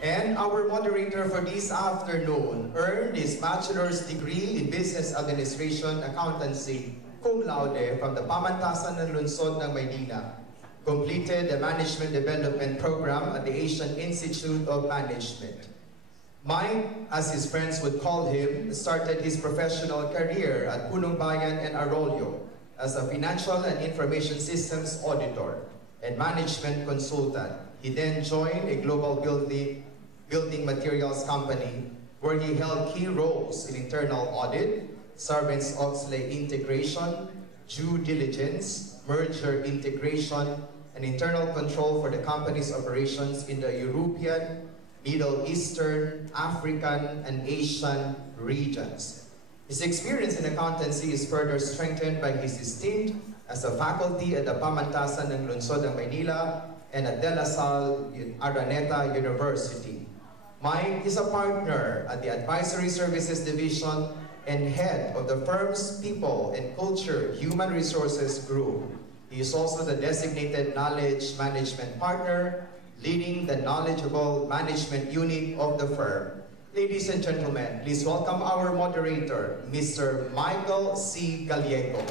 And our moderator for this afternoon earned his bachelor's degree in Business Administration Accountancy, cum laude from the Pamantasan ng Lungsod ng Maynila. Completed the Management Development Program at the Asian Institute of Management. Mhycke, as his friends would call him, started his professional career at Punong Bayan and Arroyo as a financial and information systems auditor and management consultant. He then joined a global building materials company where he held key roles in internal audit, Sarbanes-Oxley integration, due diligence, merger integration, and internal control for the company's operations in the European, Middle Eastern, African, and Asian regions. His experience in accountancy is further strengthened by his stint as a faculty at the Pamantasan ng Lungsod ng Maynila and at De La Salle Araneta University. Mhycke is a partner at the Advisory Services Division and head of the firm's People and Culture Human Resources Group. He is also the designated Knowledge Management Partner, leading the Knowledgeable Management Unit of the firm. Ladies and gentlemen, please welcome our moderator, Mr. Michael C. Gallego.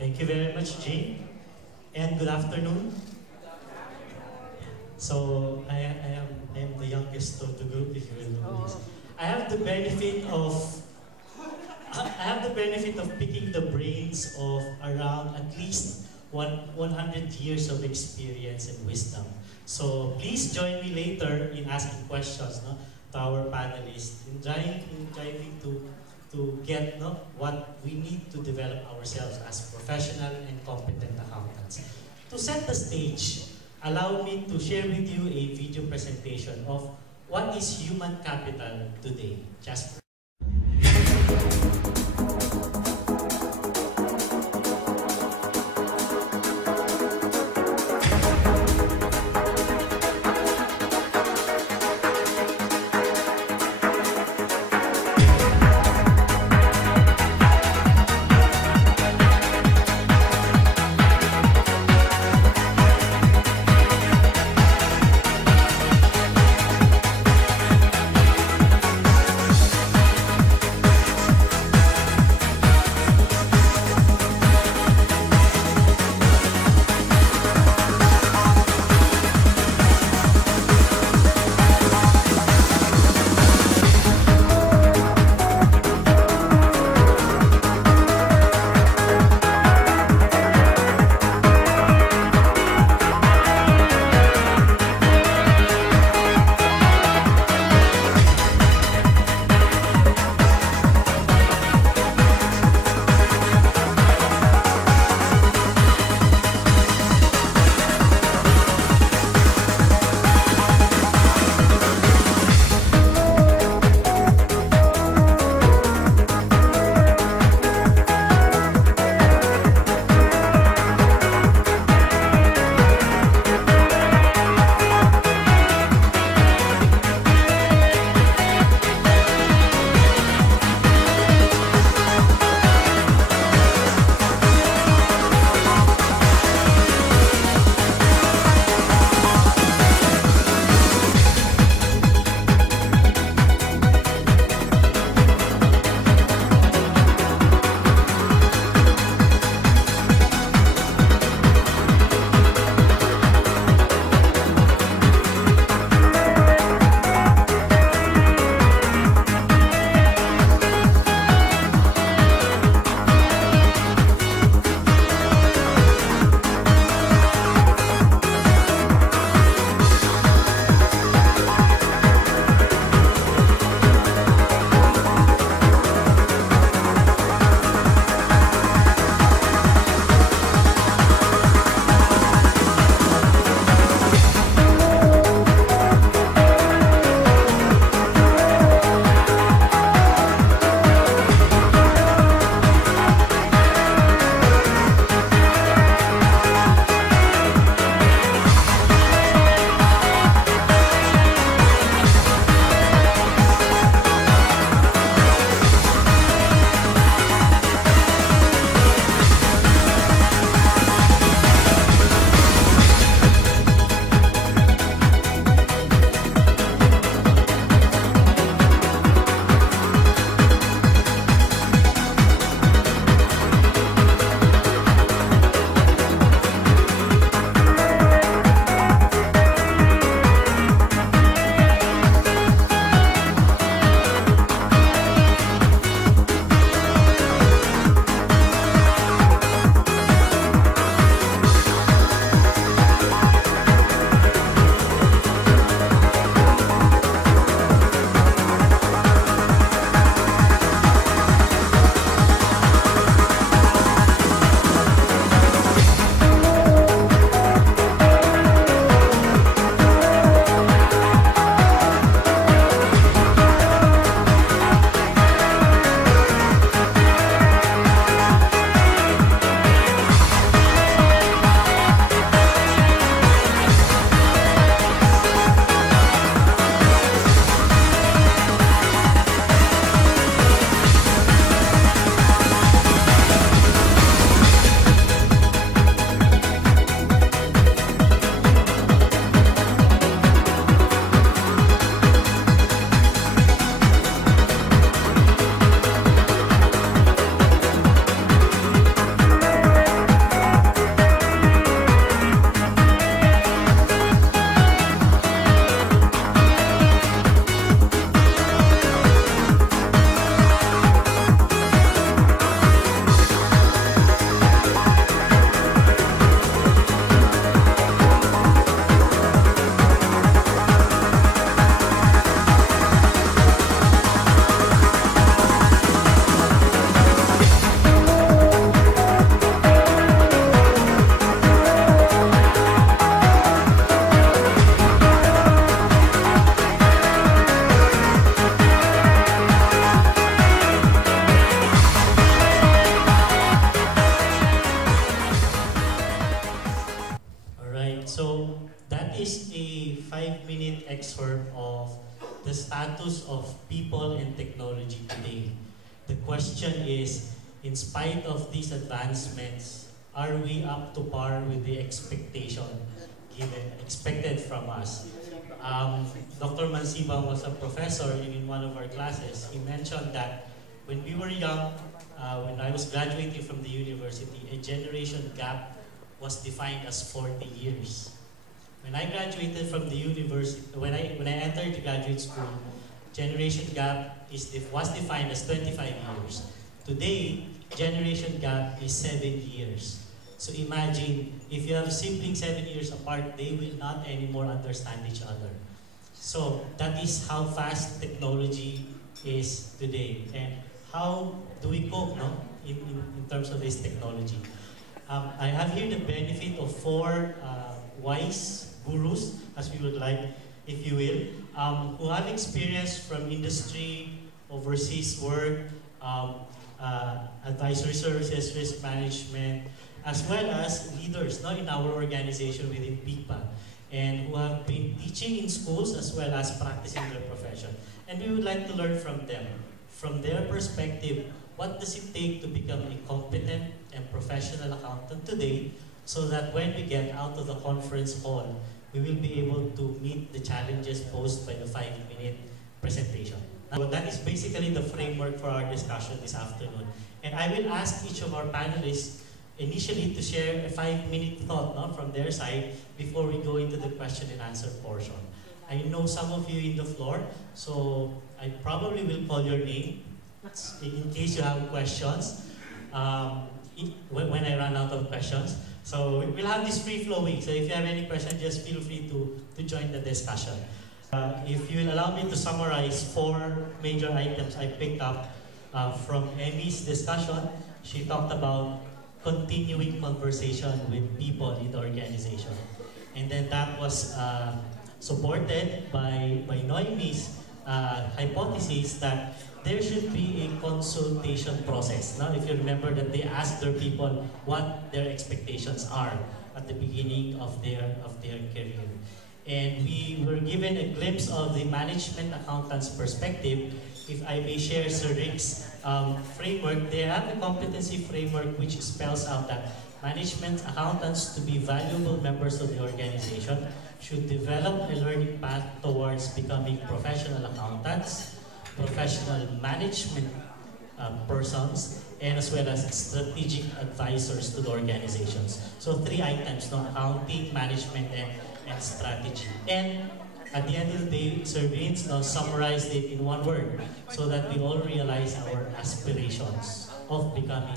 Thank you very much, Jane, and good afternoon. So I am the youngest of the group, if you will know this. I have the benefit of picking the brains of around at least 100 years of experience and wisdom. So please join me later in asking questions, no, to our panelists, in trying to get, no, what we need to develop ourselves as professional and competent accountants. To set the stage, allow me to share with you a video presentation of what is human capital today. Just answer of the status of people and technology today. The question is, in spite of these advancements, are we up to par with the expectation expected from us? Dr. Mansiba was a professor in one of our classes. He mentioned that when we were young, when I was graduating from the university, a generation gap was defined as 40 years. When I graduated from the university, when I entered the graduate school, generation gap was defined as 25 years. Today, generation gap is 7 years. So imagine, if you have siblings 7 years apart, they will not anymore understand each other. So that is how fast technology is today. And how do we cope, no? In terms of this technology? I have here the benefit of 4 wise gurus, as we would like, if you will, who have experience from industry, overseas work, advisory services, risk management, as well as leaders, no, in our organization within PICPA, and who have been teaching in schools as well as practicing their profession. And we would like to learn from them. From their perspective, what does it take to become a competent and professional accountant today, so that when we get out of the conference hall, we will be able to meet the challenges posed by the 5-minute presentation. Now, that is basically the framework for our discussion this afternoon. And I will ask each of our panelists initially to share a 5-minute thought, no, from their side before we go into the question and answer portion. I know some of you in the floor, so I probably will call your name in case you have questions when I run out of questions. So we'll have this free-flowing, so if you have any questions, just feel free to join the discussion. If you will allow me to summarize 4 major items I picked up from Emmy's discussion. She talked about continuing conversation with people in the organization. And then that was supported by Noemi's hypothesis that there should be a consultation process. Now, if you remember that they asked their people what their expectations are at the beginning of their career. And we were given a glimpse of the management accountant's perspective. If I may share Sir Rick's framework, they have a competency framework which spells out that management accountants, to be valuable members of the organization, should develop a learning path towards becoming professional accountants, professional management persons, and as well as strategic advisors to the organizations. So 3 items, no? Accounting, management, and strategy. And at the end of the day, Sir Vince now summarized it in 1 word, so that we all realize our aspirations of becoming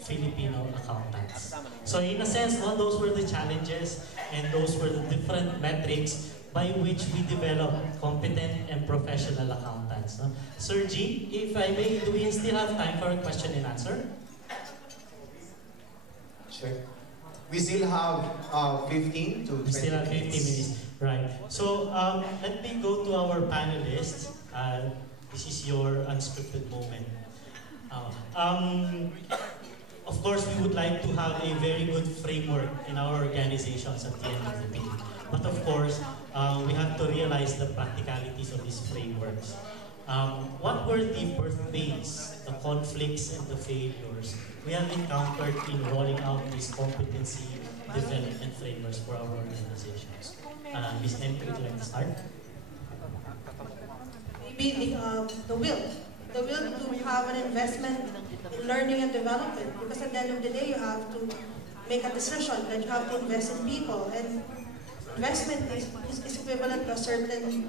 Filipino accountants. So in a sense, no, those were the challenges, and those were the different metrics by which we develop competent and professional accountants. No? Sir G, if I may, do we still have time for a question and answer? Check. We still have 15 to 20 We still have 15 minutes. Right. So let me go to our panelists. This is your unscripted moment. Of course, we would like to have a very good framework in our organizations at the end of the day. But of course, we have to realize the practicalities of these frameworks. What were the birth pains, the conflicts, and the failures we have encountered in rolling out these competency development frameworks for our organizations? Ms. Emily, would you like to start? Maybe the will to have an investment in learning and development, because at the end of the day you have to make a decision that you have to invest in people, and investment is equivalent to a certain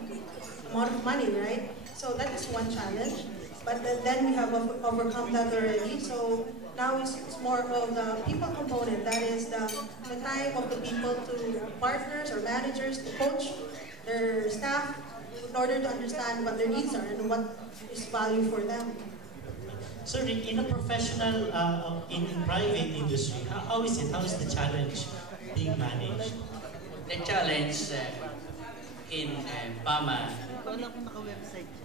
amount of money, right? So that is one challenge, but then we have overcome that already. So now it's more of the people component, that is the time of the people to partners or managers to coach their staff in order to understand what their needs are and what is value for them. So in a professional, in private industry, how is it? How is the challenge being managed? The challenge in PAMA,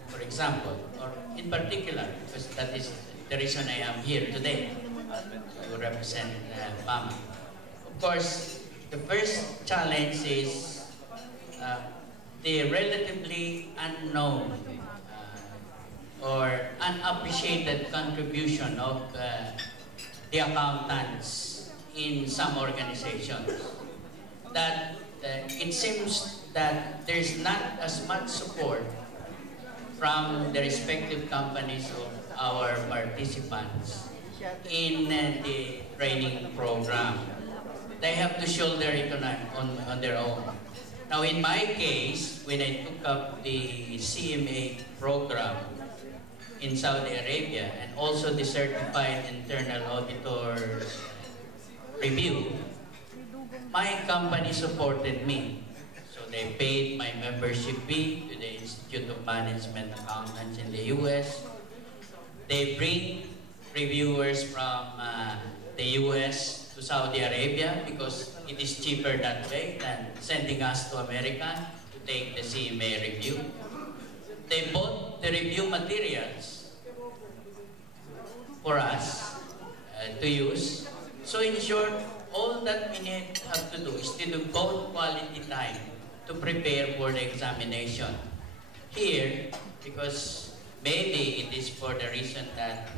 for example, or in particular, because that is the reason I am here today, to represent PAMA. Of course, the first challenge is the relatively unknown or unappreciated contribution of the accountants in some organizations. That it seems that there's not as much support from the respective companies of our participants in the training program. They have to shoulder it on their own. Now, in my case, when I took up the CMA program in Saudi Arabia and also the Certified Internal Auditor's Review, my company supported me. So they paid my membership fee to the Institute of Management Accountants in the US. They bring reviewers from the US to Saudi Arabia because it is cheaper that way than sending us to America to take the CMA review. They bought the review materials for us to use. So in short, all that we have to do is to devote quality time to prepare for the examination. Here, because maybe it is for the reason that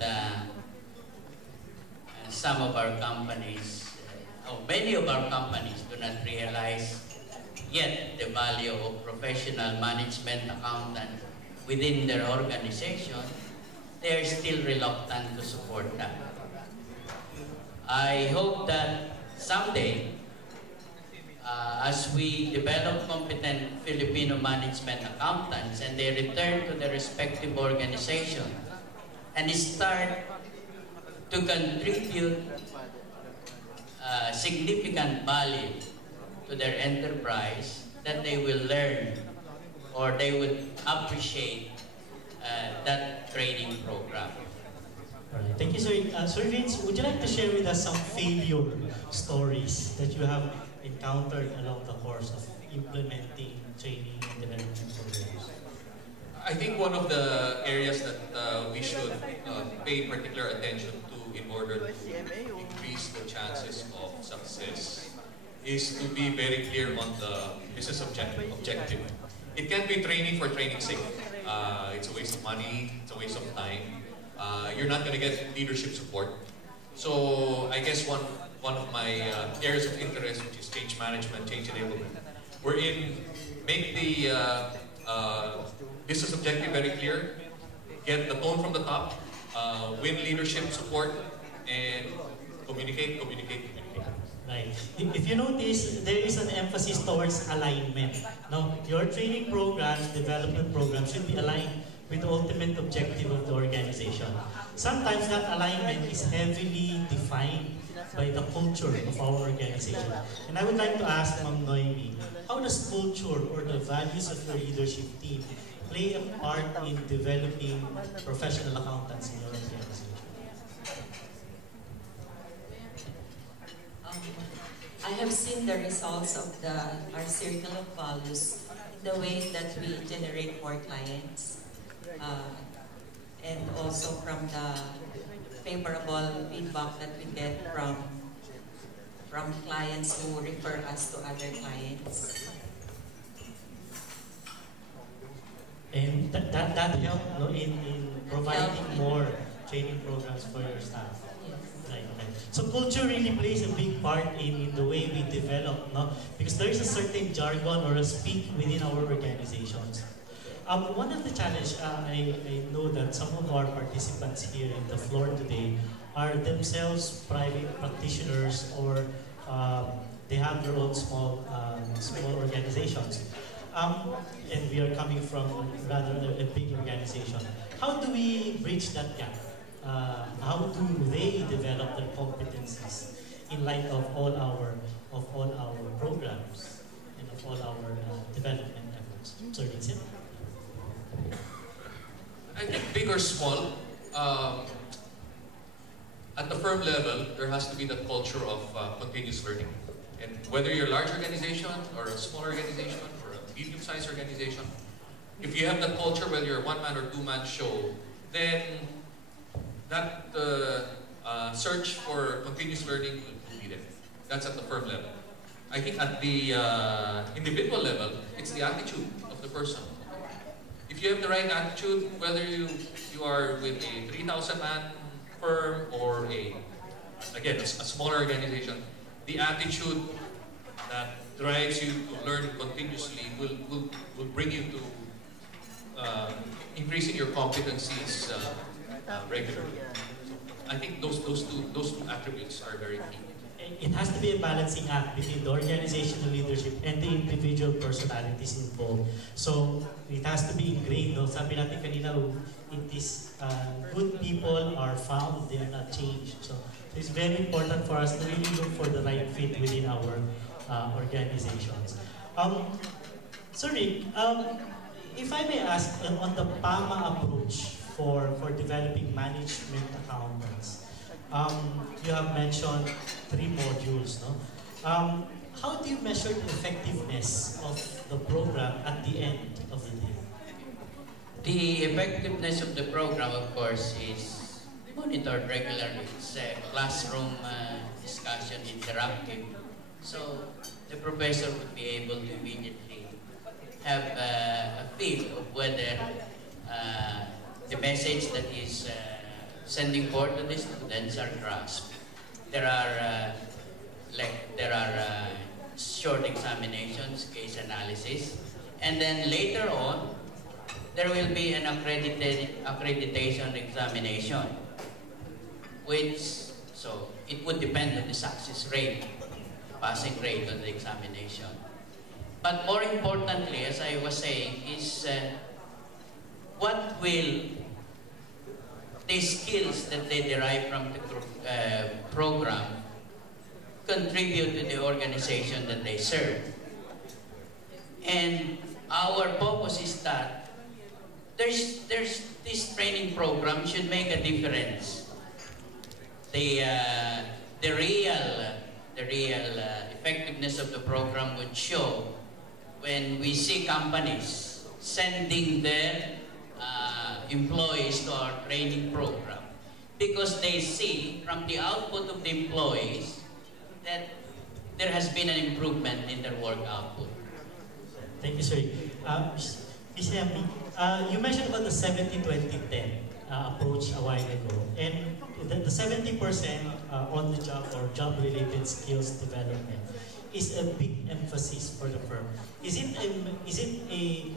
some of our companies, or many of our companies do not realize yet the value of professional management accountant within their organization, they are still reluctant to support that. I hope that someday, as we develop competent Filipino management accountants and they return to their respective organization and start to contribute significant value to their enterprise, that they will learn or they would appreciate that training program. All right. Thank you, sir. Sir Vince, would you like to share with us some failure stories that you have encountered along the course of implementing training and development programs? I think one of the areas that we should pay particular attention to in order to increase the chances of success is to be very clear on the business objective. It can't be training for training's sake. It's a waste of money, it's a waste of time. You're not going to get leadership support. So I guess one of my areas of interest, which is change management, change enablement, wherein make the business objective very clear, get the tone from the top, win leadership support, and communicate. Right. If you notice, there is an emphasis towards alignment. Now, your training programs, development programs should be aligned with the ultimate objective of the organization. Sometimes that alignment is heavily defined by the culture of our organization. And I would like to ask Ma'am Noemi, how does culture or the values of your leadership team play a part in developing professional accountants in your organization? I have seen the results of our circle of values in the way that we generate more clients, and also from the favorable feedback that we get from clients who refer us to other clients. And that helped, no, in providing more training programs for your staff. Right. So culture really plays a big part in the way we develop, no? Because there is a certain jargon or a speak within our organizations. One of the challenges, I know that some of our participants here in the floor today are themselves private practitioners, or they have their own small organizations. And we are coming from rather a big organization. How do we bridge that gap? How do they develop their competencies in light of all our programs and of all our development efforts? Sir Vincent? I think big or small, at the firm level, there has to be that culture of continuous learning. And whether you're a large organization or a small organization or a medium-sized organization, if you have that culture, whether you're a one-man or two-man show, then that search for continuous learning will be there. That's at the firm level. I think at the individual level, it's the attitude of the the person. If you have the right attitude, whether you are with a 3,000-man firm or again, a smaller organization, the attitude that drives you to learn continuously will bring you to increasing your competencies regularly. I think those two attributes are very key. It has to be a balancing act between the organizational leadership and the individual personalities involved. So it has to be ingrained. No? Sabi natin kanina, it is good people are found, they are not changed. So it's very important for us to really look for the right fit within our organizations. Sorry, if I may ask, on the PAMA approach for developing management accountants, you have mentioned 3 modules, no? How do you measure the effectiveness of the program at the end of the day? The effectiveness of the program, of course, is monitored regularly. It's a classroom discussion, interactive. So the professor would be able to immediately have a feel of whether the message that is sending forth to the students are grasped. There are short examinations, case analysis, and then later on there will be an accreditation examination, so it would depend on the success rate, passing rate on the examination. But more importantly, as I was saying, is what will the skills that they derive from the program contribute to the organization that they serve. And our focus is that this training program should make a difference. The real effectiveness of the program would show when we see companies sending their employees to our training program, because they see from the output of the employees that there has been an improvement in their work output. Thank you, sir. Ms. Emmy, you mentioned about the 70-20-10 approach a while ago, and the 70% on the job or job-related skills development is a big emphasis for the firm. Is it a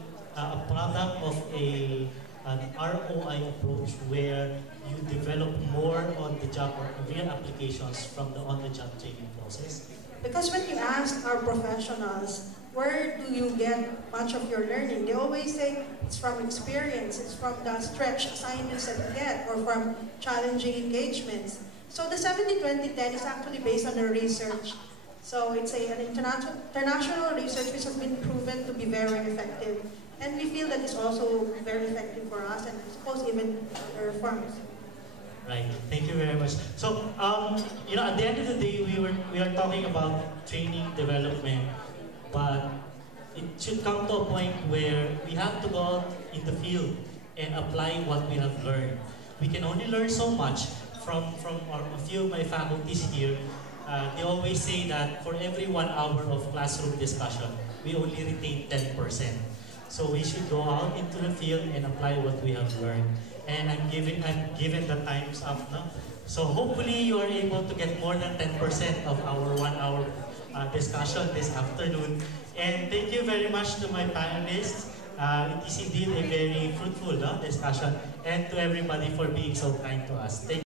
product of an ROI approach where you develop more on the job or real applications from the on-the-job training process? Because when you ask our professionals, where do you get much of your learning? They always say it's from experience, it's from the stretch assignments that you get, or from challenging engagements. So the 70-20-10 is actually based on the research. So it's an international research which has been proven to be very effective. And we feel that it's also very effective for us, and I suppose even other firms. Right. Thank you very much. So, at the end of the day, we are talking about training development, but it should come to a point where we have to go out in the field and apply what we have learned. We can only learn so much from a few of my faculties here. They always say that for every 1 hour of classroom discussion, we only retain 10%. So we should go out into the field and apply what we have learned. And I'm given the time's up now. So hopefully you are able to get more than 10% of our 1 hour discussion this afternoon. And thank you very much to my panelists. It is indeed a very fruitful discussion. And to everybody for being so kind to us. Thank